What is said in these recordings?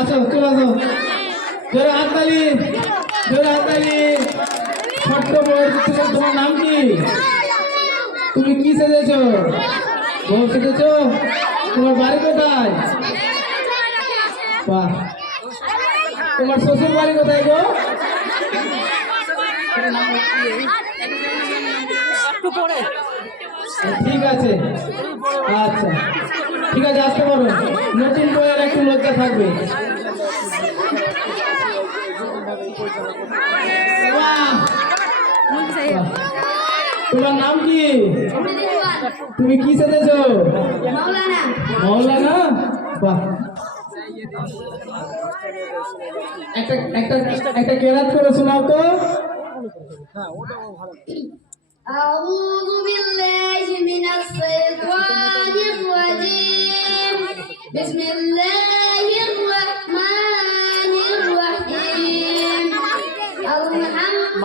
আসো চলে আসো, জোরে হাততালি, জোরে হাততালি। ছোট্ট বউয়ের পুত্র, তোমার নাম কি? তুমি কি সেজেছো? বউ সেজেছো? তোমার বাড়ি কোথায়? বাহ, তোমার শ্বশুর বাড়ি কোথায় গো? ঠিক আছে, আচ্ছা ঠিক আছে, আসতে পারো। নতুন বইয়ের একটু লজ্জা থাকবে। বাহ, বাহ। তোমার নাম কি? তুমি কি সেজেছো? মাওলানা। বাহ, একটা একটা একটা কেরাত করে শোনাও তো। أعوذ بالله من الشيطان الرجيم بسم الله الرحمن الرحيم الحمد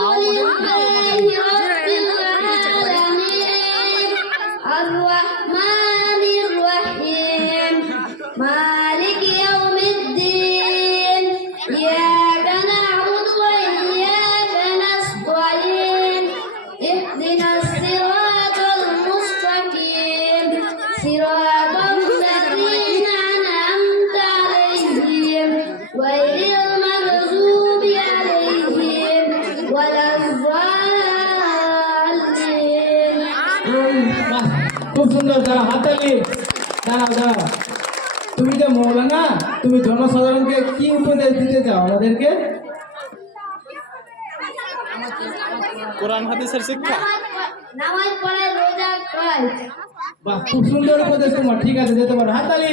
لله رب العالمين الرحمن الرحيم مالك يوم الدين إياك نعبد وإياك نستعين اهدنا الصراط المستقيم صراط الذين أنعمت عليهم غير المغضوب عليهم ولا الضالين. বাহ, খুব সুন্দর। দাঁড়া, হাততালি। দাঁড়াও দাঁড়াও, তুমি যে মৌলানা, তুমি জনসাধারণকে কি উপদেশ দিতে চাও আমাদেরকে? কোরআন হাদিসের শিক্ষা। নামাজ পড়ে রোজা করে। বাহ, খুব সুন্দর উপদেশ তোমার। ঠিক আছে, যেতে পারো। হাততালি।